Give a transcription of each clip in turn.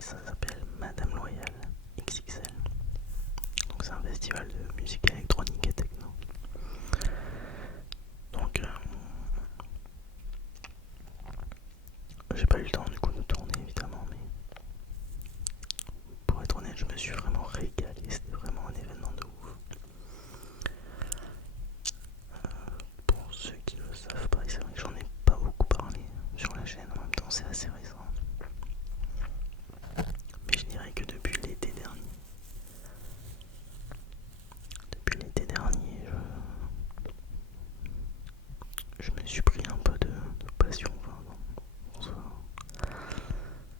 et ça s'appelle Madame Loyal XXL. Donc c'est un festival de musique électronique et techno. Donc j'ai pas eu le temps du coup de tourner évidemment, mais pour être honnête je me suis vraiment régalé, c'était vraiment un événement de ouf. Pour ceux qui ne le savent pas, c'est vrai que j'en ai pas beaucoup parlé sur la chaîne, en même temps c'est assez récent. Mais je dirais que depuis l'été dernier, je me suis pris un peu de passion, enfin,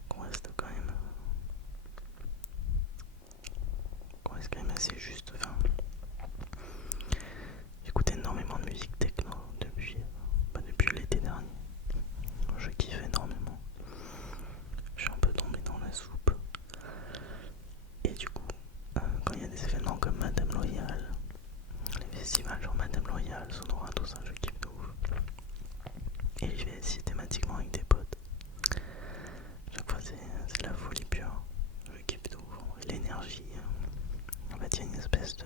qu'on reste quand même, assez juste. Enfin, j'écoute énormément de musique techno depuis l'été dernier. Je kiffe énormément. Je suis un peu tombé dans la soupe. Et du coup, quand il y a des événements comme Madame Loyal, les festivals genre Madame Loyal, Sonora, tout ça, je kiffe de ouf. Et j'y vais systématiquement avec des potes. Chaque fois c'est la folie pure. Je kiffe de ouf. Et l'énergie, en fait il y a une espèce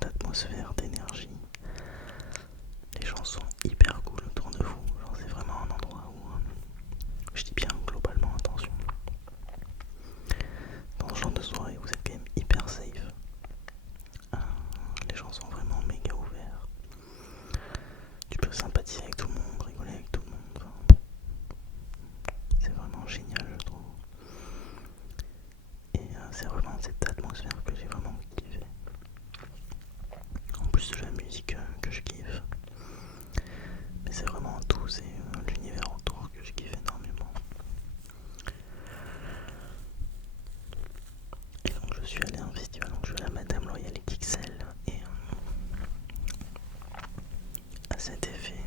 d'atmosphère, d'énergie. Les gens sont hyper cool autour de vous. Genre c'est vraiment un endroit où, je dis bien globalement, attention. Dans ce genre de soirée vous êtes quand même hyper safe. Les gens sont vraiment méga ouverts. Tu peux sympathiser avec tout le monde, rigoler avec tout le monde. Enfin, c'est vraiment génial je trouve. Et c'est vraiment cette atmosphère que j'ai vraiment kiffé. En plus de la musique que je kiffe. Mais c'est vraiment tout, c'est l'univers autour que je kiffe énormément. Et donc je suis allé à un festival, donc je suis allé à Madame Loyal XXL. Et à cet effet,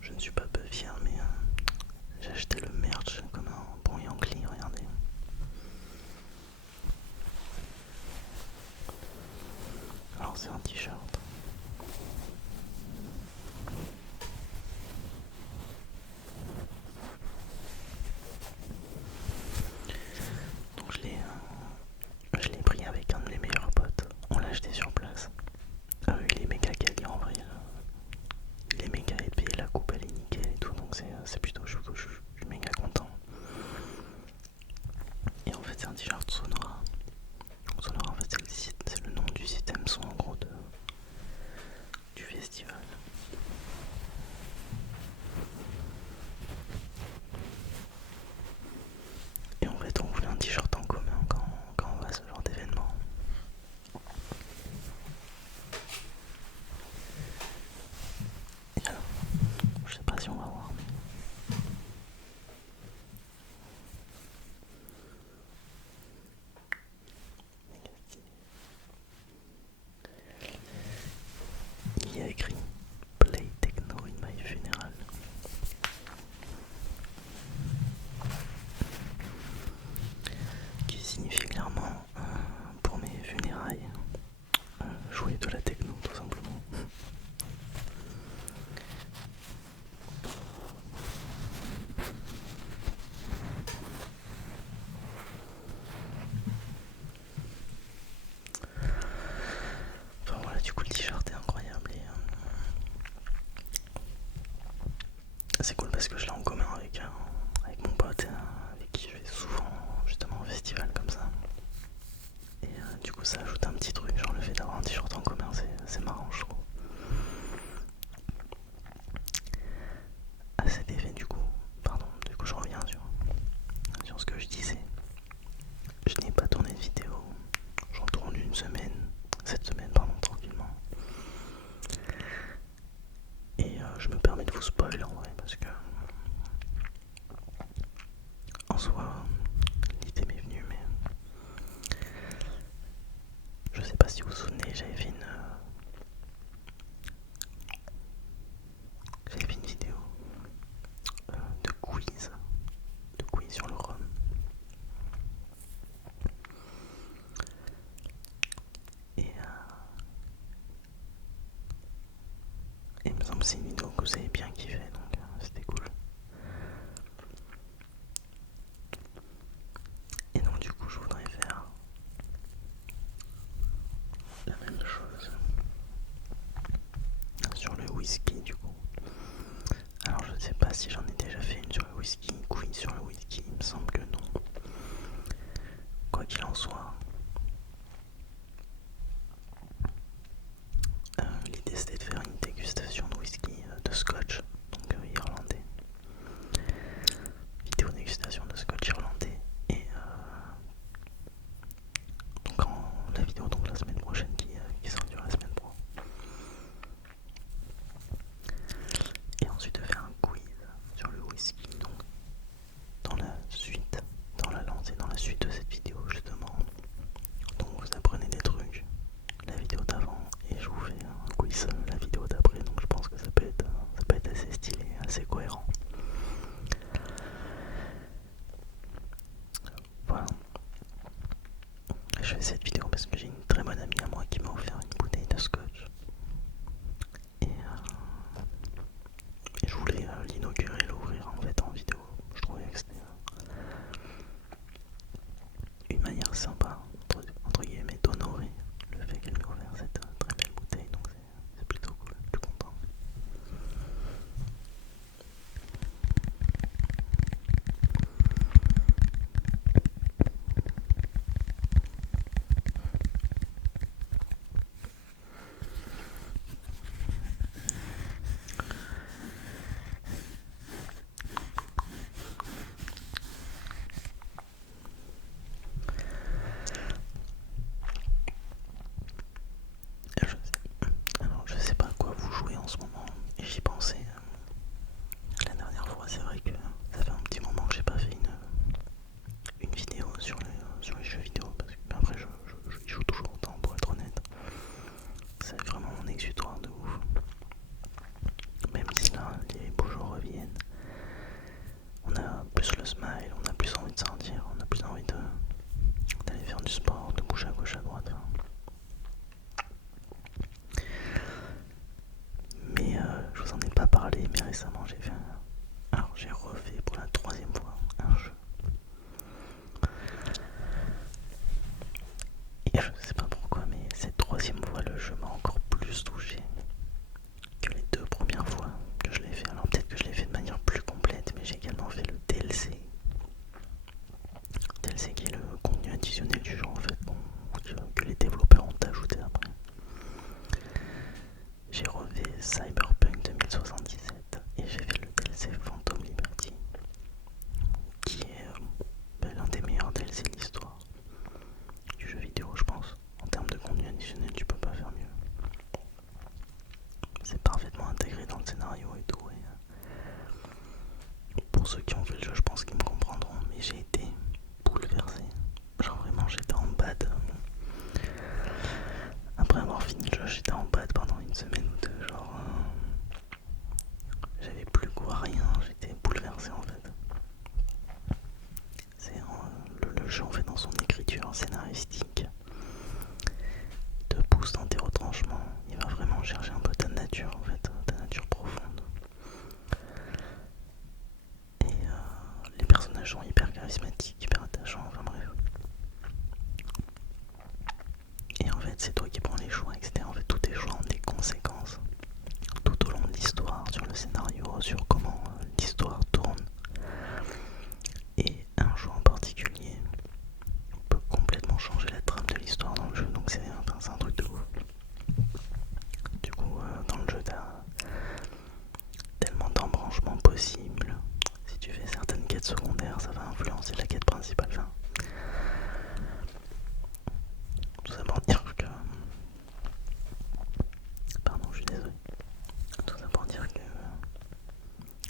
je ne suis pas peu fier, mais j'ai acheté le merch comme un bon Yankee, regardez. Alors c'est un t-shirt. Donc je l'ai pris avec un de mes meilleurs potes. On l'a acheté sur place. Il est méga quali en vrai. Il est méga épais, la coupe elle est nickel et tout, donc c'est plutôt chou, je suis méga content. Et en fait c'est un t-shirt Sonora. Donc Sonora en fait c'est le nom du système son en gros du festival. Et en fait on voulait un t-shirt en commun quand on va à ce genre d'événement. Et alors, je sais pas si on va voir, mais il y a écrit Play Techno in my funeral. Qui signifie clairement pour mes funérailles, jouer de la techno tout simplement. Enfin voilà, du coup le t-shirt est incroyable et c'est cool parce que je l'ai en commun avec mon pote avec qui je vais souvent justement au festival comme ça. Et du coup ça ajoute un petit truc, genre le fait d'avoir un t-shirt en commun, c'est marrant je trouve. À cet effet du coup je reviens sur ce que je disais. Je n'ai pas tourné de vidéo, j'en tourne cette semaine pardon, tranquillement. Et je me permets de vous spoiler en vrai parce que en soi l'idée m'est venue, mais je sais pas si vous vous souvenez, j'avais fait une vidéo de quiz sur le rhum. Et il me semble que c'est une vidéo que vous avez bien kiffé, donc c'était cool. Et donc du fait cette vidéo parce que j'ai une très bonne amie à moi qui m'a offert une bouteille de scotch. Et je voulais l'inaugurer, l'ouvrir en fait en vidéo. Je trouvais que c'était une manière sympa, entre guillemets, d'honorer le fait qu'elle m'ait offert cette très belle bouteille. Donc c'est plutôt cool, je suis content. Alors je sais pas à quoi vous jouez en ce moment, et j'y pensais la dernière fois. C'est vrai que ça fait un petit moment que j'ai pas fait une vidéo sur les jeux vidéo, parce que après je joue toujours autant, pour être honnête. C'est vraiment mon exutoire de ouf. Même si là les beaux jours reviennent, on a plus le smile, on a plus envie de sortir, on a plus envie d'aller faire du sport, de bouger à gauche à droite. Mais je vous en ai pas parlé, mais récemment alors j'ai refait pour la 3e fois un jeu. Et je sais pas pourquoi, mais cette 3e fois le jeu m'a encore plus touché que les 2 premières fois que je l'ai fait. Alors peut-être que je l'ai fait de manière plus complète, mais j'ai également fait le DLC. DLC qui est le contenu additionnel du jeu en fait, bon, que les développeurs ont ajouté après. J'ai refait Cyberpunk 2077 et j'ai fait le DLC Phantom Liberty, qui est l'un des meilleurs DLC de l'histoire du jeu vidéo, je pense. En termes de contenu additionnel, tu peux pas faire mieux. C'est parfaitement intégré dans le scénario et tout. Et pour ceux qui ont fait le jeu, je pense qu'ils me comprendront, mais j'ai été bouleversé. Genre vraiment, j'étais en bad. Après avoir fini le jeu, j'étais en bad pendant une semaine ou deux. Genre, j'avais plus goût à rien, j'étais bouleversé en fait. C'est le jeu en fait dans son écriture scénaristique te pousse dans tes retranchements. Il va vraiment chercher un peu ta nature en fait, ta nature profonde. Et les personnages sont hyper charismatiques, hyper attachants, enfin bref. Et en fait c'est toi qui prends les choix, etc. En fait tous tes choix ont des conséquences tout au long de l'histoire, sur le scénario, sur comment l'histoire tourne. Et un choix en particulier peut complètement changer la trame de l'histoire dans le jeu, donc c'est un truc de ouf. Du coup dans le jeu t'as tellement d'embranchements possibles. Si tu fais certaines quêtes secondaires, ça va influencer la quête principale. Enfin, tout ça pour dire que... Pardon, je suis désolé. Tout ça pour dire que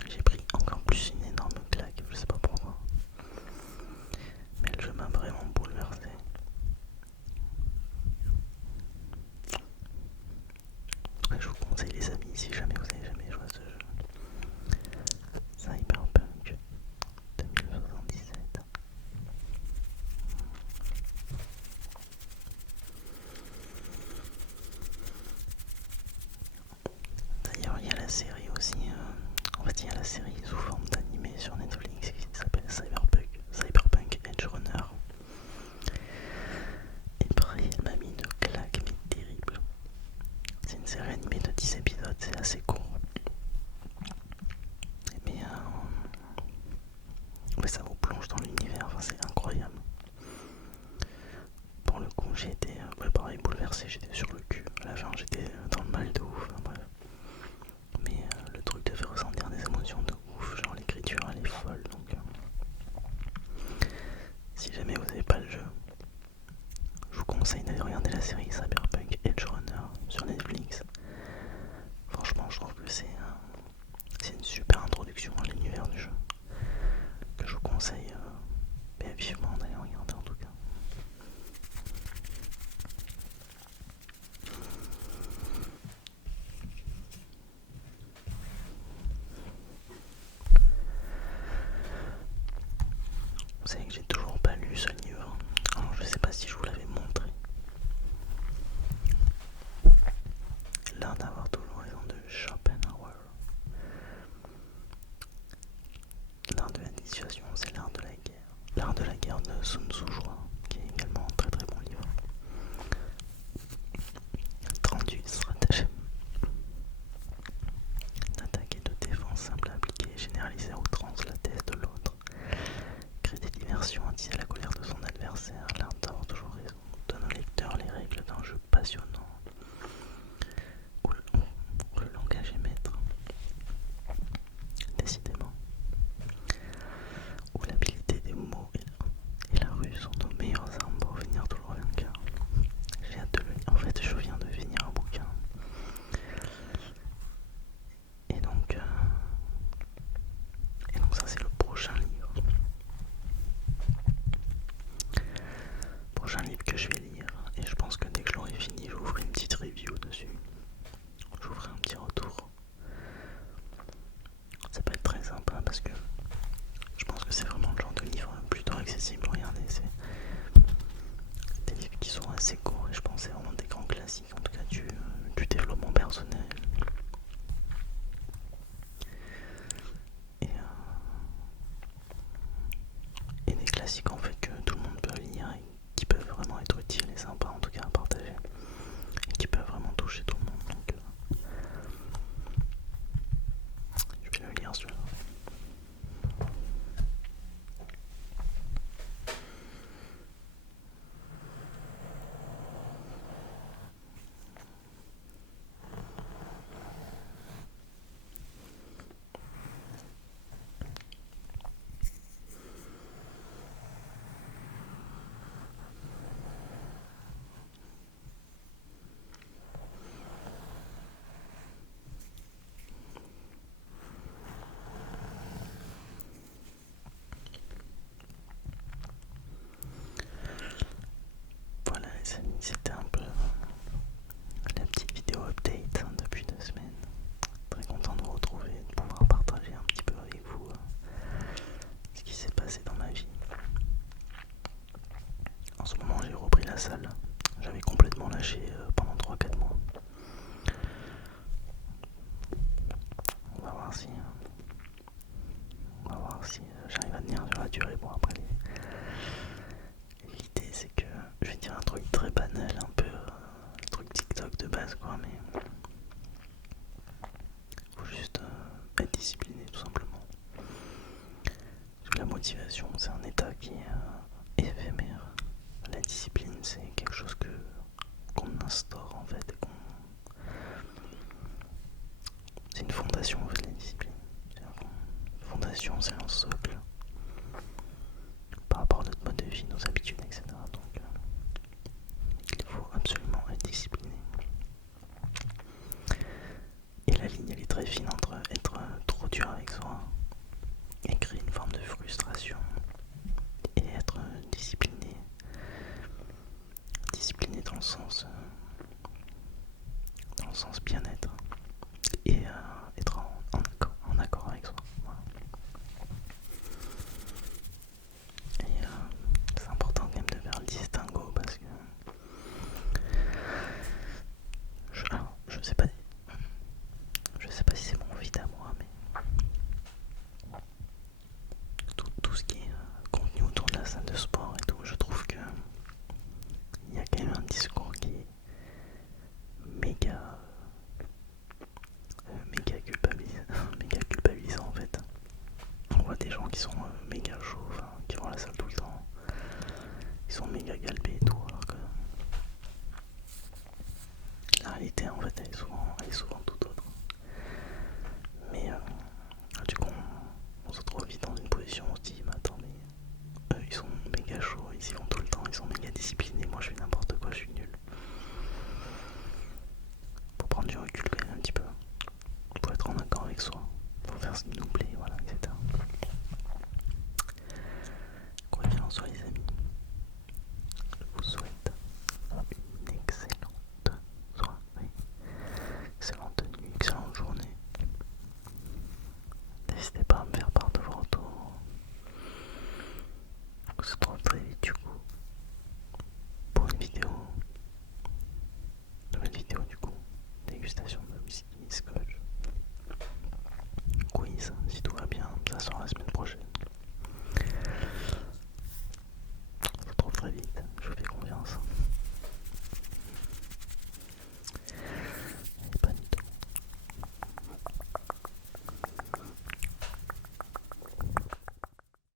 j'ai pris encore plus une énorme claque, je sais pas pourquoi. Mais le jeu m'a vraiment bouleversé. Je vous conseille les amis, si jamais vous n'avez jamais joué à ce jeu. Cyberpunk 2077. D'ailleurs, il y a la série aussi. En fait, il y a la série sous forme d'animé sur Netflix qui s'appelle Cyberpunk Edge Runner. Et pareil, elle m'a mis une claque, mais terrible. C'est une série animée de 10 épisodes, c'est assez court. Mais ça vous plonge dans l'univers, enfin, c'est incroyable. Pour le coup, j'ai été pareil, bouleversé, j'étais sur le cul. À la fin, j'étais dans le mal de ouf, enfin, bref. Mais le truc te fait ressentir des émotions de ouf, genre l'écriture elle est folle. Donc si jamais vous n'avez pas le jeu, je vous conseille d'aller regarder la série Cyberpunk Edge Runner sur Netflix. Franchement, je trouve que c'est une super introduction à l'univers du jeu, que je vous conseille vivement d'aller regarder en tout cas. Vous savez que j'ai toujours pas lu ce livre. Alors je sais pas si je vous l'avais montré L'art d'avoir toujours raison de Schopenhauer. L'art de la dissuasion, c'est l'art de la guerre. L'art de la guerre de Sun Tzu, je crois, qui est également un très très bon livre. 38 stratagèmes d'attaque et de défense simple à appliquer, généraliser à outrance la thèse de l'autre, créer des diversions, attiser la colère de son adversaire, l'art d'avoir toujours raison, donne au lecteur les règles d'un jeu passionnant, où le langage est maître, décidément, où l'habileté des mots et la ruse sont nos meilleures armes pour venir toujours vainqueur. J'ai hâte de le lire. En fait, je viens de finir un bouquin. Et donc ça c'est le prochain livre. Prochain livre que je vais lire. Et je pense que dès que je l'aurai fini, je vous ferai une petite review dessus. Je vous ferai un petit retour. Ça peut être très sympa parce que je pense que c'est vraiment le genre de livre plutôt accessible. Regardez, c'est des livres qui sont assez courts et je pense que c'est vraiment des grands classiques, en tout cas du développement personnel. Et des classiques en fait que tout le monde peut lire et qui peuvent vraiment être utiles et sympas en tout cas à partager. Et qui peuvent vraiment toucher tout le monde. Donc je vais le lire celui-là. Voilà les amis, c'était un peu la petite vidéo update depuis 2 semaines. Très content de vous retrouver, de pouvoir partager un petit peu avec vous ce qui s'est passé dans ma vie. En ce moment j'ai repris la salle, j'avais complètement lâché pendant 3-4 mois. On va voir si j'arrive à tenir sur la durée. Bon après l'idée c'est que je vais dire un truc très banal, un peu le truc TikTok de base quoi, mais faut juste être discipliné tout simplement. Parce que la motivation c'est un état qui est éphémère. La discipline c'est quelque chose qu'on instaure en fait, c'est une fondation en fait la discipline. Une fondation c'est un socle